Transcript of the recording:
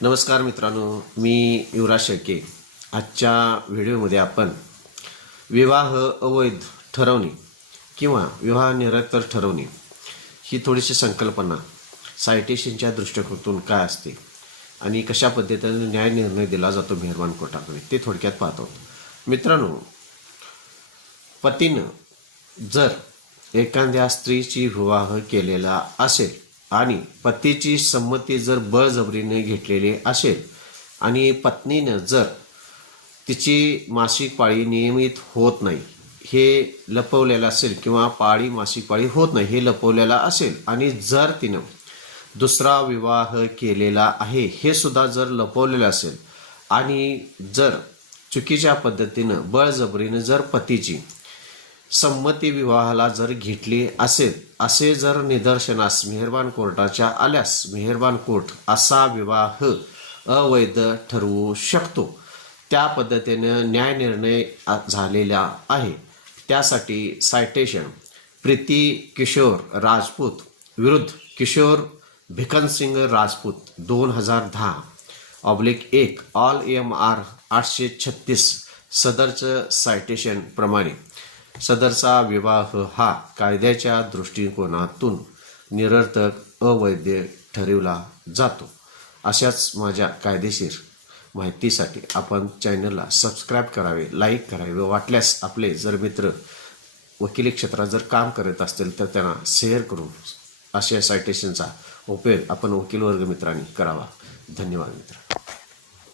नमस्कार मित्रांनो, मी युवराज शेळके. आजच्या व्हिडिओमध्ये आपण विवाह अवैध ठरवणे किंवा विवाह निरंतर ठरवणे ही थोडीशी संकल्पना सायटेशनच्या दृष्टिकोनातून काय असते आणि कशा पद्धतीने न्याय निर्णय दिला जातो मेहरबान कोर्टाकडे ते थोडक्यात पाहतो. मित्रांनो, पतीनं जर एखाद्या स्त्रीची विवाह केलेला असेल आणि पतीची संमती जर बळजबरीने घेतलेली असेल आणि पत्नीनं जर तिची मासिक पाळी नियमित होत नाही हे लपवलेलं असेल किंवा मासिक पाळी होत नाही हे लपवलेलं असेल आणि जर तिनं दुसरा विवाह केलेला आहे हे सुद्धा जर लपवलेलं असेल आणि जर चुकीच्या पद्धतीनं बळजबरीनं जर पतीची संमती विवाहाला जर घेतली असेल असे जर निदर्शनास मेहरबान कोर्टाच्या आल्यास मेहरबान कोर्ट असा विवाह अवैध ठरवू शकतो. त्या पद्धतीनं न्याय निर्णय झालेला आहे. त्यासाठी सायटेशन प्रीती किशोर राजपूत विरुद्ध किशोर भिकनसिंग राजपूत 2010/1 ऑल EMR 836 सदरचं सायटेशन प्रमाणे सदरचा विवाह हा कायद्याच्या दृष्टिकोनातून निरर्थक अवैध ठरवला जातो. अशाच माझ्या कायदेशीर माहितीसाठी आपण चॅनलला सबस्क्राईब करावे, लाईक करावे व वाटल्यास आपले जर मित्र वकिली क्षेत्रात जर काम करत असतील तर त्यांना शेअर करून अशा सायटेशनचा उपयोग आपण वकील वर्ग मित्रांनी करावा. धन्यवाद मित्र.